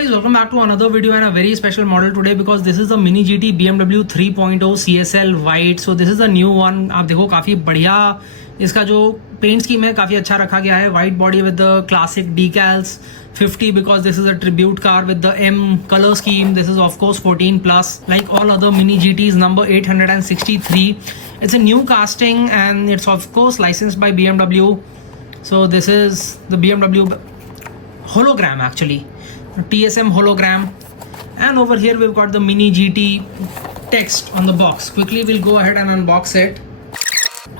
guys, welcome back to another video and a very special model today because this is the Mini GT BMW 3.0 CSL White. So this is a new one. आप देखो काफ़ी बढ़िया इसका जो paint scheme है काफ़ी अच्छा रखा गया है. White body with the classic decals. 50 because this is a tribute car with the M color scheme. This is of course 14 plus like all other Mini GTs. Number 863. It's a new casting and it's of course licensed by BMW. So this is the BMW hologram actually. TSM hologram, and over here we've got the Mini GT text on the box. Quickly we'll go ahead and unbox it.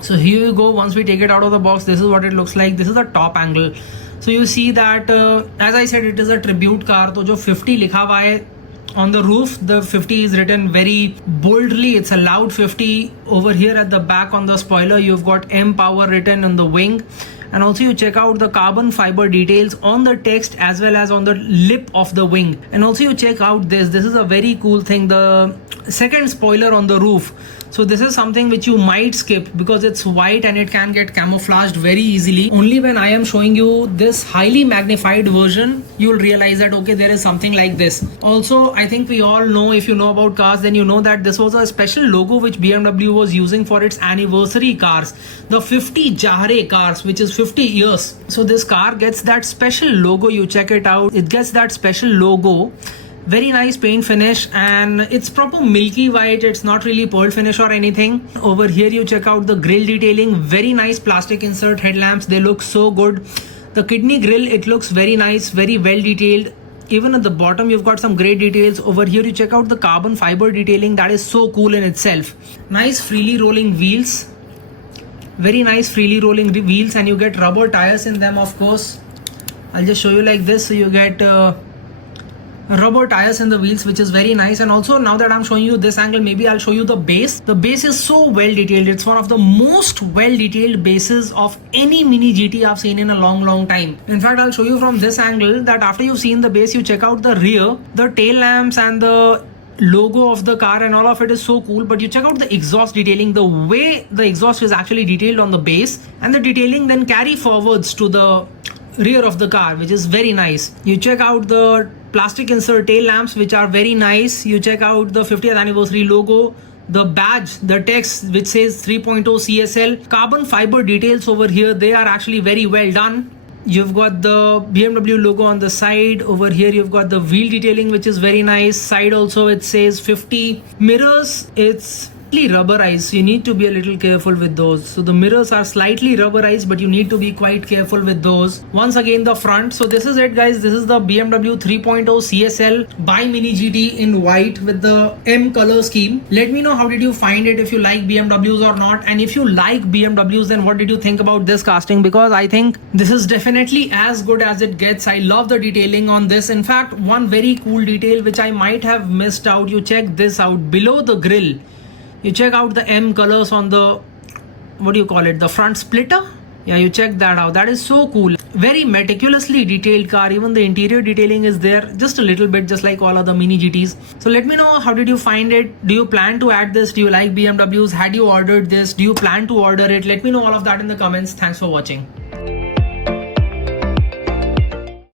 So here you go. Once we take it out of the box, this is what it looks like. This is the top angle. So you see that as I said, it is a tribute car. तो जो 50 लिखा हुआ है on the roof, the 50 is written very boldly. It's a loud 50. Over here at the back on the spoiler, you've got M Power written on the wing. And also you check out the carbon fiber details on the text as well as on the lip of the wing. And also you check out this is a very cool thing, the second spoiler on the roof. So this is something which you might skip because it's white and it can get camouflaged very easily. Only when I am showing you this highly magnified version, you'll realize that okay, there is something like this. Also, I think we all know, if you know about cars, then you know that this was a special logo which BMW was using for its anniversary cars. The 50 Jahre cars, which is 50 years. So this car gets that special logo. You check it out. It gets that special logo. Very nice paint finish and it's proper milky white. It's not really pearl finish or anything. Over here you check out the grille detailing. Very nice plastic insert headlamps. They look so good. The kidney grille, it looks very nice, very well detailed. Even at the bottom you've got some great details. Over here you check out the carbon fiber detailing. That is so cool in itself. Nice freely rolling wheels. Very nice freely rolling wheels, and you get rubber tires in them, of course. I'll just show you like this. So you get rubber tires in the wheels, which is very nice. And also now that I'm showing you this angle, maybe I'll show you the base. The base is so well detailed. It's one of the most well detailed bases of any Mini GT I've seen in a long time. In fact, I'll show you from this angle that after you've seen the base, you check out the rear, the tail lamps and the logo of the car and all of it is so cool. But you check out the exhaust detailing, the way the exhaust is actually detailed on the base, and the detailing then carry forwards to the rear of the car, which is very nice. You check out the plastic insert tail lamps, which are very nice. You check out the 50th anniversary logo, the badge, the text which says 3.0 CSL. Carbon fiber details over here, they are actually very well done. You've got the BMW logo on the side. Over here you've got the wheel detailing, which is very nice. Side also it says 50. Mirrors, it's rubberized, so you need to be a little careful with those. So the mirrors are slightly rubberized, but you need to be quite careful with those. Once again the front. So this is it guys, this is the BMW 3.0 CSL by Mini GT in white with the M color scheme. Let me know how did you find it, if you like BMWs or not, and if you like BMWs, then what did you think about this casting, because I think this is definitely as good as it gets. I love the detailing on this. In fact, one very cool detail which I might have missed out, you check this out below the grille. You check out the M colors on the, what do you call it, the front splitter. Yeah, you check that out. That is so cool. Very meticulously detailed car. Even the interior detailing is there just a little bit, just like all other Mini GTs. So let me know how did you find it. Do you plan to add this? Do you like BMWs? Had you ordered this? Do you plan to order it? Let me know all of that in the comments. Thanks for watching.